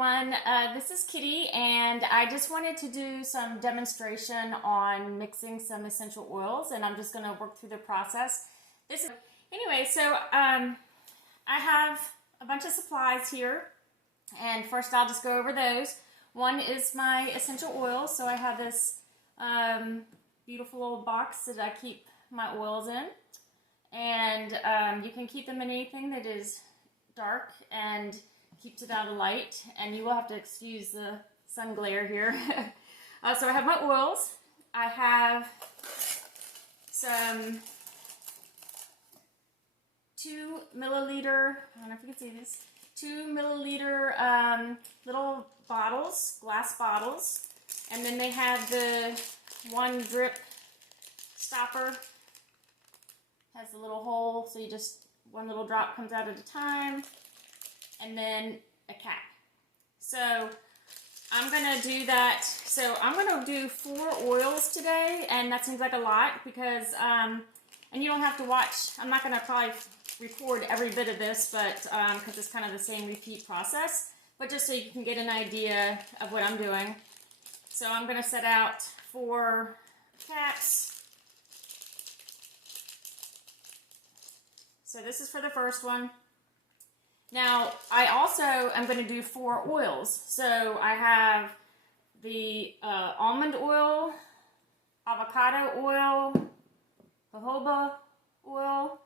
everyone. This is Kitty, and I just wanted to do some demonstration on mixing some essential oils, and I'm just going to work through the process. Anyway, so I have a bunch of supplies here, and first I'll just go over those. One is my essential oils, so I have this beautiful little box that I keep my oils in, and you can keep them in anything that is dark and keeps it out of light, and you will have to excuse the sun glare here. So I have my oils. I have some 2 milliliter, I don't know if you can see this, 2 milliliter little bottles, glass bottles, and then they have the 1 drip stopper. Has a little hole, so you just, 1 little drop comes out at a time, and then a cap. So I'm gonna do that. So I'm gonna do 4 oils today, and that seems like a lot because, and you don't have to watch, I'm not gonna probably record every bit of this, but because it's kind of the same repeat process, but just so you can get an idea of what I'm doing. So I'm gonna set out 4 caps. So this is for the first one. Now, I also am going to do 4 oils. So I have the almond oil, avocado oil, jojoba oil,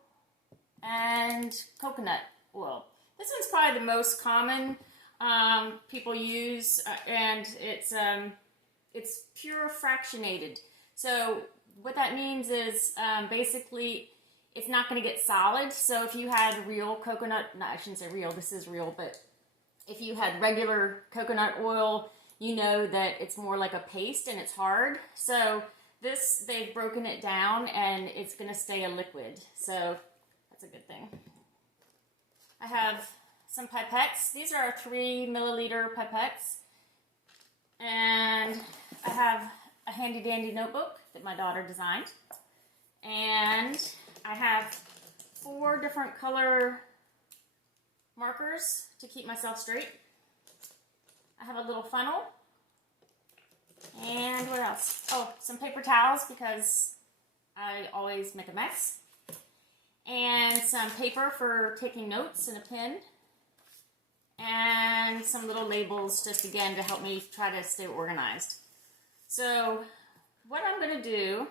and coconut oil. This one's probably the most common people use, and it's pure fractionated. So what that means is basically it's not going to get solid. So if you had real coconut, no, I shouldn't say real, this is real, but if you had regular coconut oil, you know that it's more like a paste and it's hard. So this, they've broken it down and it's going to stay a liquid. So that's a good thing. I have some pipettes. These are 3 milliliter pipettes. And I have a handy dandy notebook that my daughter designed. And I have 4 different color markers to keep myself straight. I have a little funnel. And what else? Oh, some paper towels because I always make a mess. And some paper for taking notes and a pen. And some little labels just again to help me try to stay organized. So what I'm going to do,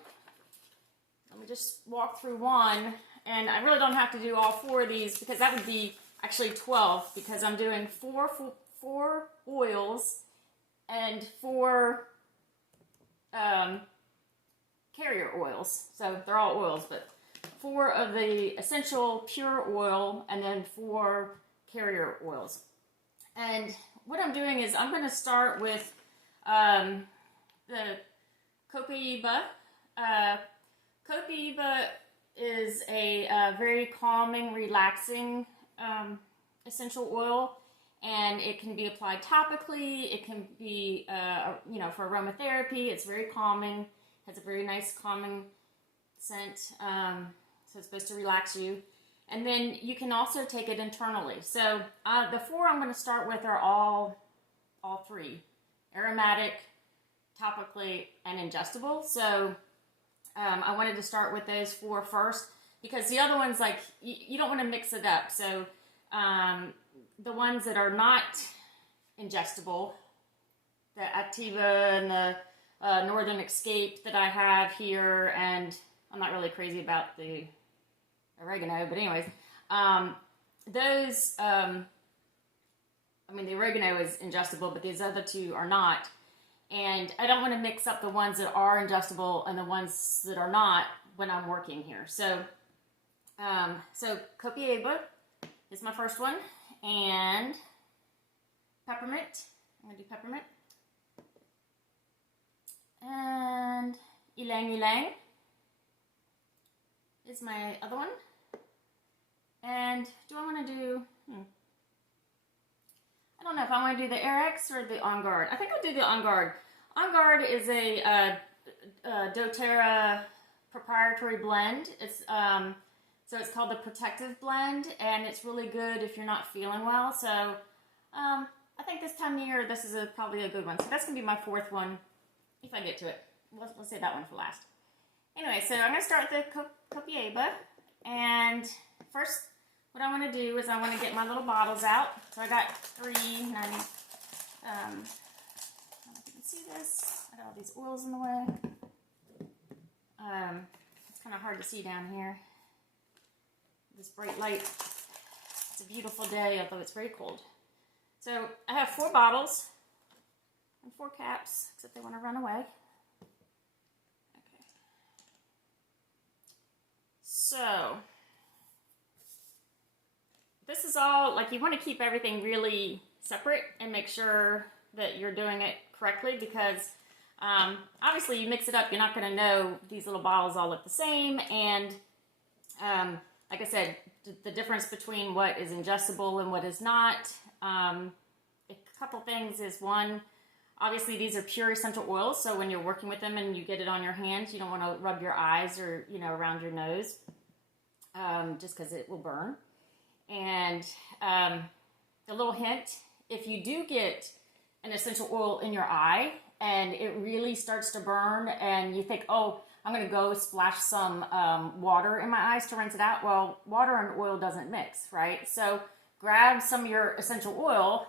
let me just walk through one, and I really don't have to do all 4 of these because that would be actually 12 because I'm doing 4 oils and 4 carrier oils. So they're all oils, but 4 of the essential pure oil and then 4 carrier oils. And what I'm doing is I'm going to start with the Copaiba. Copaiba is a very calming, relaxing essential oil, and it can be applied topically. It can be, for aromatherapy. It's very calming. Has a very nice calming scent, so it's supposed to relax you. And then you can also take it internally. So the 4 I'm going to start with are all 3: aromatic, topically, and ingestible. So I wanted to start with those 4 first because the other ones, like, you don't want to mix it up. So the ones that are not ingestible, the Activa and the Northern Escape that I have here, and I'm not really crazy about the oregano, but anyways, those, the oregano is ingestible, but these other 2 are not. And I don't want to mix up the ones that are ingestible and the ones that are not when I'm working here. So, Copaiba is my first one, and peppermint. I'm going to do peppermint. And ylang ylang is my other one. And do I want to do, I don't know if I want to do the Airx or the On Guard. I think I'll do the On Guard. On Guard is a doTERRA proprietary blend. It's so it's called the Protective Blend, and it's really good if you're not feeling well. So I think this time of year, this is probably a good one. So that's going to be my fourth one, if I get to it. We'll say that one for last. Anyway, so I'm going to start with the Copaiba. And first, what I want to do is I want to get my little bottles out. So I got 3, and I don't know if you can see this. I got all these oils in the way. It's kind of hard to see down here. This bright light. It's a beautiful day, although it's very cold. So I have 4 bottles and 4 caps, except they want to run away. Okay. So this is all, like, you want to keep everything really separate and make sure that you're doing it correctly, because obviously you mix it up, you're not going to know these little bottles all look the same, and like I said, the difference between what is ingestible and what is not. A couple things is, one, obviously these are pure essential oils, so when you're working with them and you get it on your hands, you don't want to rub your eyes or, you know, around your nose, just because it will burn. And a little hint, if you do get an essential oil in your eye and it really starts to burn and you think, oh, I'm going to go splash some water in my eyes to rinse it out. Well, water and oil doesn't mix, right? So grab some of your essential oil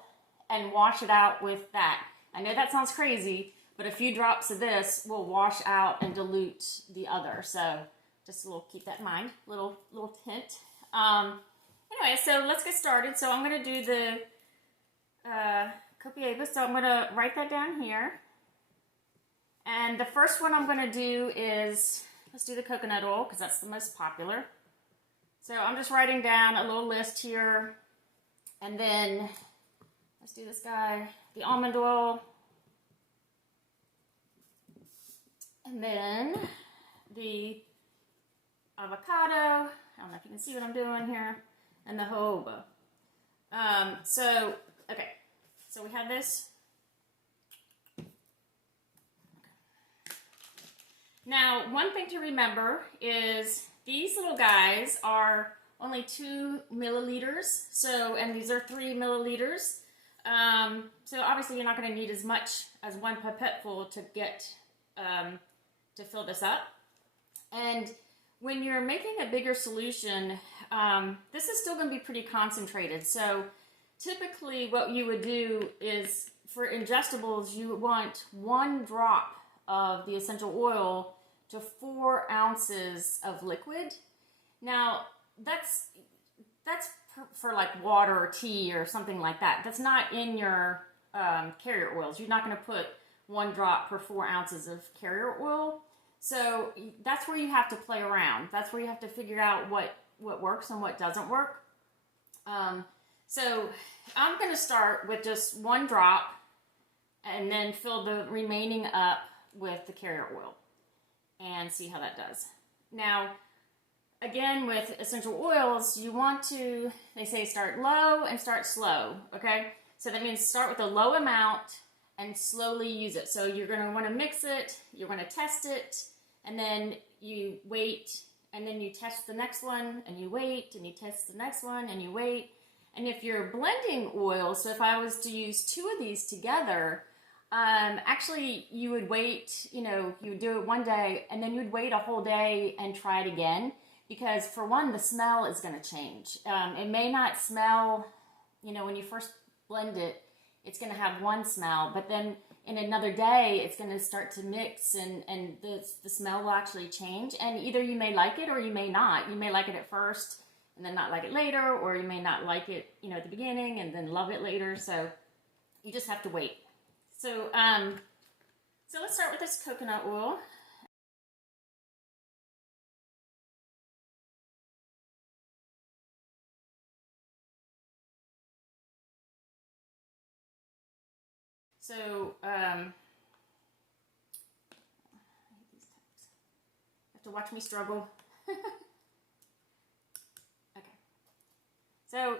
and wash it out with that. I know that sounds crazy, but a few drops of this will wash out and dilute the other. So just a little, keep that in mind, little hint. Anyway, so let's get started. So I'm going to do the Copaiba. So I'm going to write that down here. And the first one I'm going to do is, let's do the coconut oil, because that's the most popular. So I'm just writing down a little list here. And then, let's do this guy, the almond oil. And then the avocado. I don't know if you can see what I'm doing here. And the jojoba. Okay. So we have this. Now, one thing to remember is these little guys are only 2 milliliters. So, and these are 3 milliliters. So obviously you're not going to need as much as 1 pipette full to get, to fill this up. And when you're making a bigger solution, this is still going to be pretty concentrated. So typically what you would do is, for ingestibles, you want 1 drop of the essential oil to 4 ounces of liquid. Now, that's for like water or tea or something like that. That's not in your carrier oils. You're not going to put 1 drop per 4 ounces of carrier oil. So that's where you have to play around. That's where you have to figure out what works and what doesn't work. So I'm going to start with just 1 drop and then fill the remaining up with the carrier oil and see how that does. Now, again, with essential oils, you want to, they say start low and start slow, okay? So that means start with a low amount and slowly use it. So you're going to want to mix it, you're going to test it, and then you wait, and then you test the next one, and you wait, and you test the next one, and you wait. And if you're blending oils, so if I was to use 2 of these together, actually you would wait, you would do it one day, and then you'd wait a whole day and try it again. Because for one, the smell is going to change. It may not smell, when you first blend it, it's going to have one smell, but then in another day, it's going to start to mix and the smell will actually change. And either you may like it or you may not. You may like it at first and then not like it later, or you may not like it, at the beginning and then love it later. So you just have to wait. So, so let's start with this coconut oil. So, I hate these types. You have to watch me struggle. Okay. So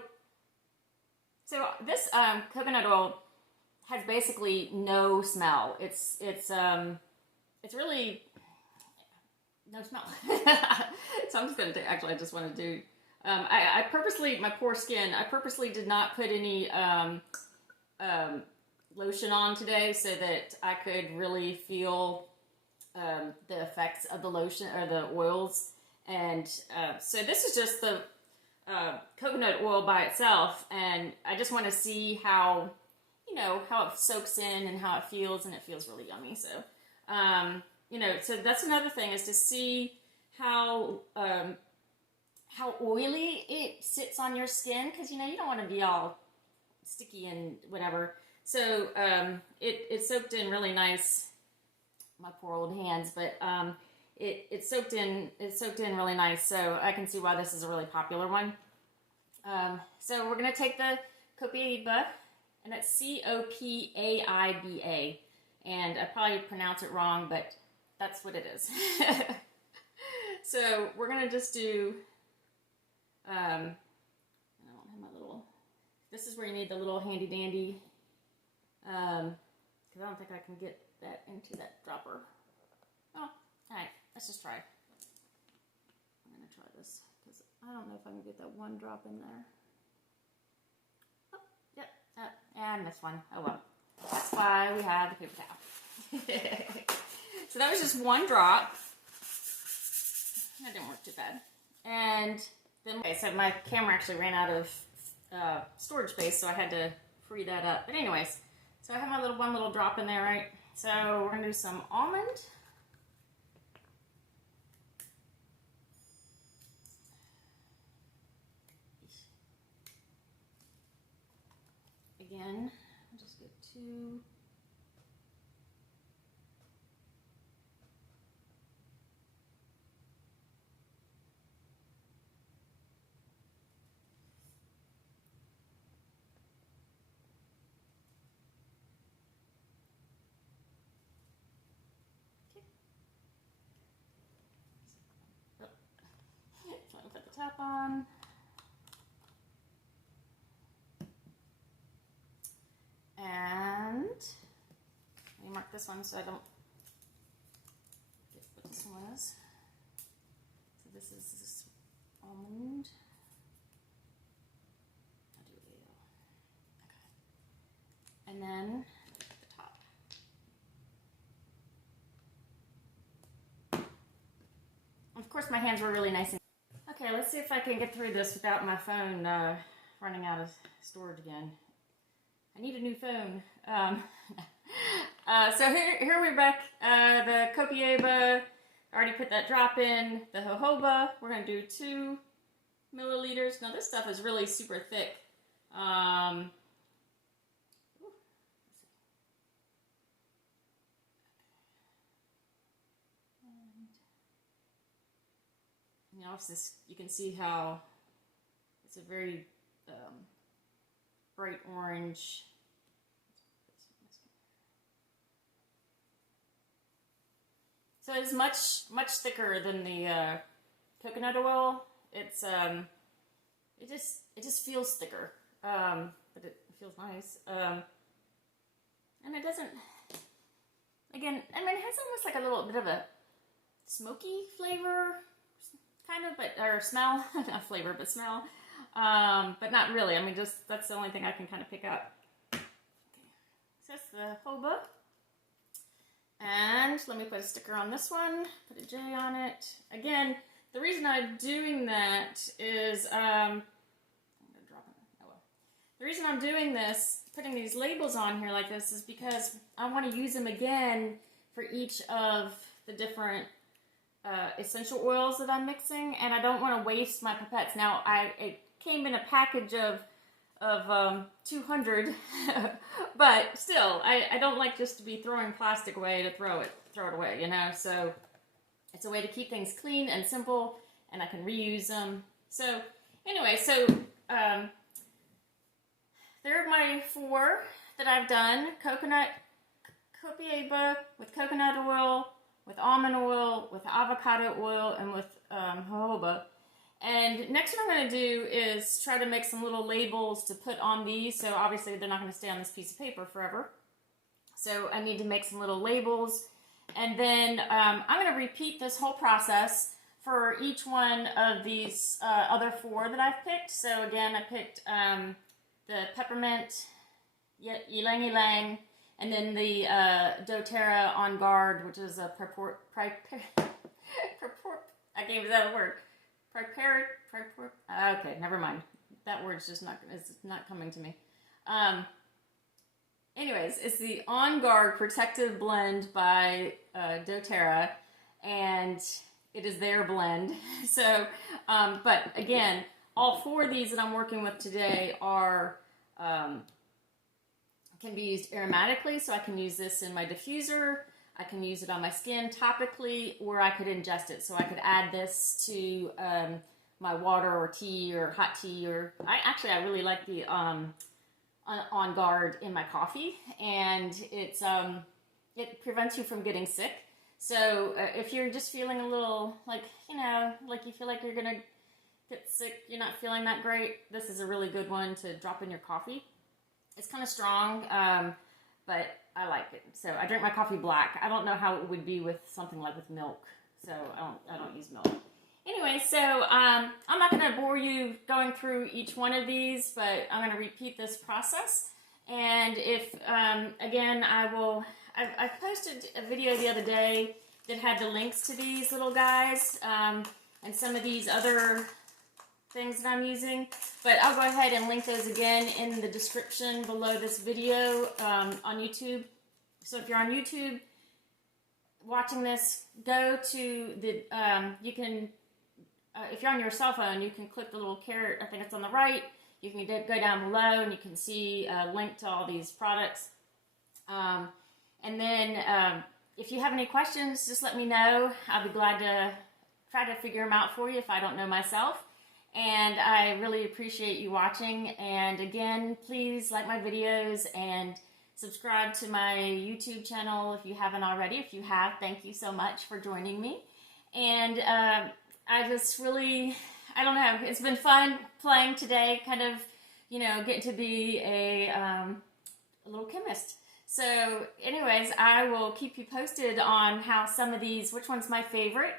this coconut oil has basically no smell. It's really no smell. So I'm just gonna take. Actually, I just want to do. I purposely, my poor skin. I purposely did not put any lotion on today so that I could really feel the effects of the lotion or the oils. And so this is just the coconut oil by itself, and I just want to see how, you know, how it soaks in and how it feels, and it feels really yummy. So, you know, so that's another thing, is to see how oily it sits on your skin, because, you know, you don't want to be all sticky and whatever. So it soaked in really nice. My poor old hands, but it soaked in really nice. So I can see why this is a really popular one. So we're gonna take the Copaiba, and that's Copaiba, and I probably pronounce it wrong, but that's what it is. So we're gonna just do. I don't have my little. This is where you need the little handy dandy. Because I don't think I can get that into that dropper. Oh, alright, let's just try. I'm going to try this, because I don't know if I can get that one drop in there. Oh, yep, and this one. Oh well. That's why we have the paper towel. So that was just one drop. That didn't work too bad. And then, okay, so my camera actually ran out of storage space, so I had to free that up. But anyways, so I have my one little drop in there, right? So we're going to do some almond. Again, I'll just get two. So I'm going to put the top on. And let me mark this one so I don't forget what this one is. So this is this almond. I'll do ale. Okay. And then the top. Of course, my hands were really nice and. Okay, let's see if I can get through this without my phone running out of storage again. I need a new phone. So here we're back. The Copaiba, I already put that drop in. The jojoba, we're going to do 2 milliliters. Now this stuff is really super thick. You know, you can see how it's a very bright orange. So it's much thicker than the coconut oil. It's it just feels thicker, but it feels nice. And it doesn't. Again, I mean, it has almost like a little bit of a smoky flavor, kind of, or smell. Not flavor, but smell. But not really. I mean, just that's the only thing I can kind of pick up. Okay. So that's the jojoba. And let me put a sticker on this one. Put a J on it. Again, the reason I'm doing that is I'm gonna drop it. Oh well. The reason I'm doing this, putting these labels on here like this, is because I want to use them again for each of the different essential oils that I'm mixing, and I don't want to waste my pipettes. Now, it came in a package of 200, but still, I don't like just to be throwing plastic away to throw it away, you know. So it's a way to keep things clean and simple, and I can reuse them. So anyway, so there are my 4 that I've done: Copaiba with coconut oil, with almond oil, with avocado oil, and with jojoba. And next what I'm going to do is try to make some little labels to put on these. So obviously they're not going to stay on this piece of paper forever. So I need to make some little labels. And then I'm going to repeat this whole process for each one of these other 4 that I've picked. So again, I picked the peppermint, ylang ylang, and then the doTERRA On Guard, which is a I can't even say that word. Okay, never mind. That word's just not coming to me. Anyways, it's the On Guard Protective Blend by doTERRA, and it is their blend. So, but again, all four of these that I'm working with today are can be used aromatically. So I can use this in my diffuser. I can use it on my skin topically, or I could ingest it. So I could add this to my water or tea or hot tea, or I really like the On Guard in my coffee, and it's it prevents you from getting sick. So if you're just feeling a little like you feel like you're gonna get sick, you're not feeling that great, this is a really good one to drop in your coffee. It's kind of strong, but I like it. So I drink my coffee black. I don't know how it would be with something like with milk, so I don't use milk. Anyway, so I'm not going to bore you going through each one of these, but I'm going to repeat this process. And if, again, I posted a video the other day that had the links to these little guys and some of these other things that I'm using. But I'll go ahead and link those again in the description below this video on YouTube. So if you're on YouTube watching this, go to the, you can... if you're on your cell phone, you can click the little caret, I think it's on the right. You can go down below and you can see a link to all these products. And then if you have any questions, just let me know. I'll be glad to try to figure them out for you if I don't know myself. And I really appreciate you watching. And again, please like my videos and subscribe to my YouTube channel if you haven't already. If you have, thank you so much for joining me. And I just really, I don't know, it's been fun playing today, kind of, getting to be a little chemist. So anyways, I will keep you posted on how some of these, which one's my favorite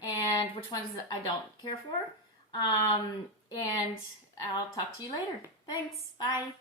and which ones I don't care for. And I'll talk to you later. Thanks. Bye.